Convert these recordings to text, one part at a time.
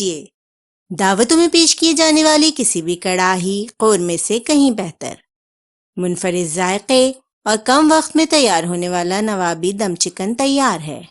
लीजिए, दावतों में पेश किए जाने वाली किसी भी कड़ाही कौरमे से कहीं बेहतर, मुनफरिद जायके और कम वक्त में तैयार होने वाला नवाबी दम चिकन तैयार है।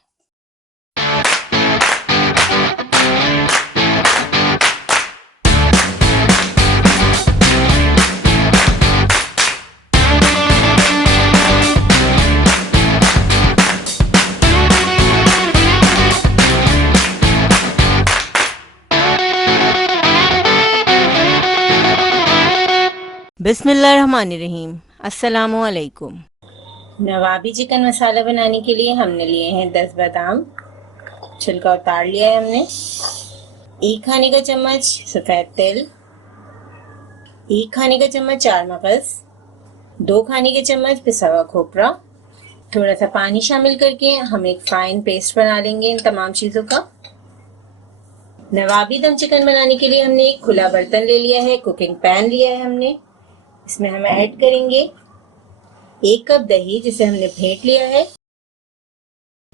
बिस्मिल्लाहिर्रहमानिर्रहीम। अस्सलामु अलैकुम। नवाबी चिकन मसाला बनाने के लिए हमने लिए हैं 10 बादाम, छिलका उतार लिया है हमने। 1 खाने का चम्मच सफ़ेद तिल, 1 खाने का चम्मच चार मगज, 2 खाने के चम्मच पिसा हुआ खोपरा। थोड़ा सा पानी शामिल करके हम एक फाइन पेस्ट बना लेंगे इन तमाम चीज़ों का। नवाबी दम चिकन बनाने के लिए हमने एक खुला बर्तन ले लिया है, कुकिंग पैन लिया है हमने। इसमें हम ऐड करेंगे 1 कप दही जिसे हमने फेंट लिया है।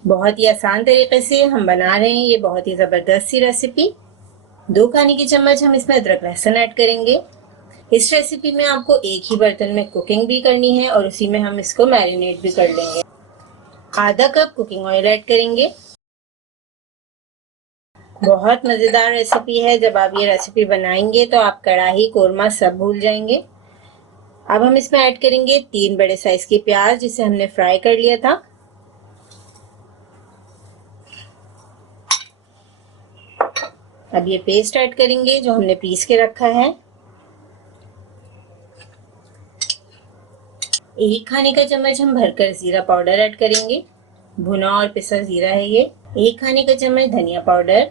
बहुत ही आसान तरीके से हम बना रहे हैं ये बहुत ही ज़बरदस्त सी रेसिपी। 2 खाने के चम्मच हम इसमें अदरक लहसुन ऐड करेंगे। इस रेसिपी में आपको एक ही बर्तन में कुकिंग भी करनी है और उसी में हम इसको मैरिनेट भी कर लेंगे। आधा कप कुकिंग ऑयल ऐड करेंगे। बहुत मज़ेदार रेसिपी है। जब आप ये रेसिपी बनाएंगे तो आप कढ़ाई कोरमा सब भूल जाएंगे। अब हम इसमें ऐड करेंगे 3 बड़े साइज के प्याज जिसे हमने फ्राई कर लिया था। अब ये पेस्ट ऐड करेंगे जो हमने पीस के रखा है। 1 खाने का चम्मच हम भरकर जीरा पाउडर ऐड करेंगे। भुना और पिसा जीरा है ये। 1 खाने का चम्मच धनिया पाउडर,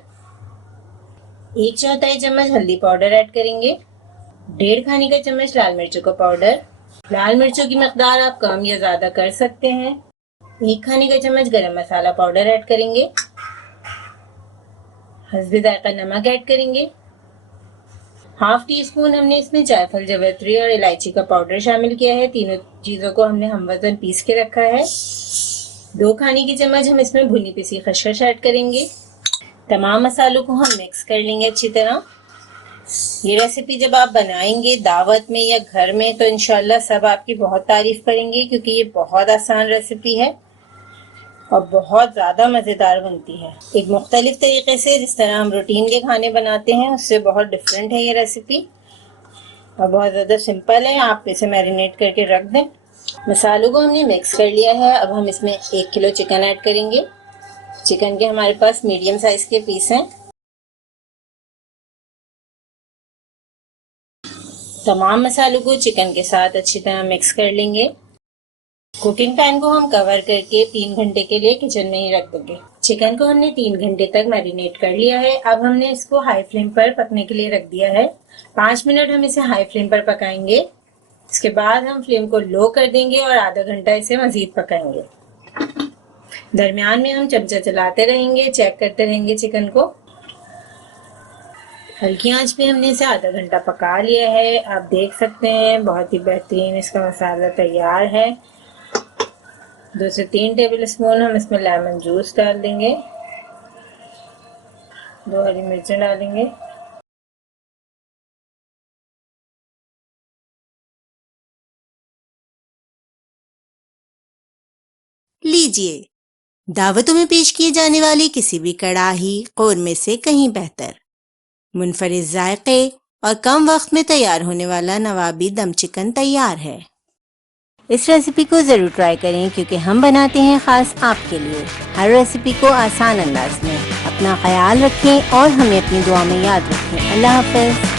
1/4 चम्मच हल्दी पाउडर ऐड करेंगे। 1.5 खाने का चम्मच लाल मिर्चों का पाउडर। लाल मिर्चों की मकदार आप कम या ज्यादा कर सकते हैं। 1 खाने का चम्मच गरम मसाला पाउडर ऐड करेंगे। हस्बे जायका नमक ऐड करेंगे। हाफ टी स्पून हमने इसमें जायफल, जवित्री और इलायची का पाउडर शामिल किया है। तीनों चीजों को हमने हमवज़न पीस के रखा है। 2 खाने की चम्मच हम इसमें भुनी पिसी खसखस ऐड करेंगे। तमाम मसालों को हम मिक्स कर लेंगे अच्छी तरह। ये रेसिपी जब आप बनाएंगे दावत में या घर में तो इंशाल्लाह सब आपकी बहुत तारीफ करेंगे क्योंकि ये बहुत आसान रेसिपी है और बहुत ज़्यादा मज़ेदार बनती है। एक मुख्तलिफ तरीके से जिस तरह हम रूटीन के खाने बनाते हैं उससे बहुत डिफरेंट है ये रेसिपी और बहुत ज़्यादा सिंपल है। आप इसे मैरिनेट करके रख दें। मसालों को हमने मिक्स कर लिया है। अब हम इसमें 1 किलो चिकन ऐड करेंगे। चिकन के हमारे पास मीडियम साइज के पीस हैं। तमाम मसालों को चिकन के साथ अच्छी तरह मिक्स कर लेंगे। कुकिंग पैन को हम कवर करके 3 घंटे के लिए किचन में ही रख देंगे। चिकन को हमने 3 घंटे तक मैरिनेट कर लिया है। अब हमने इसको हाई फ्लेम पर पकने के लिए रख दिया है। 5 मिनट हम इसे हाई फ्लेम पर पकाएंगे। इसके बाद हम फ्लेम को लो कर देंगे और आधा घंटा इसे मजीद पकाएंगे। दरमियान में हम चमचा चलाते रहेंगे, चेक करते रहेंगे चिकन को। हल्की आंच पे हमने इसे आधा घंटा पका लिया है। आप देख सकते हैं बहुत ही बेहतरीन इसका मसाला तैयार है। 2 से 3 टेबल स्पून हम इसमें लेमन जूस डाल देंगे। 2 हरी मिर्चें डालेंगे। लीजिए, दावतों में पेश किए जाने वाली किसी भी कड़ाही कौरमे से कहीं बेहतर, मुनफरिद जायके और कम वक्त में तैयार होने वाला नवाबी दम चिकन तैयार है। इस रेसिपी को ज़रूर ट्राई करें क्योंकि हम बनाते हैं ख़ास आपके लिए हर रेसिपी को आसान अंदाज में। अपना ख्याल रखें और हमें अपनी दुआ में याद रखें। अल्लाह हाफ़िज़।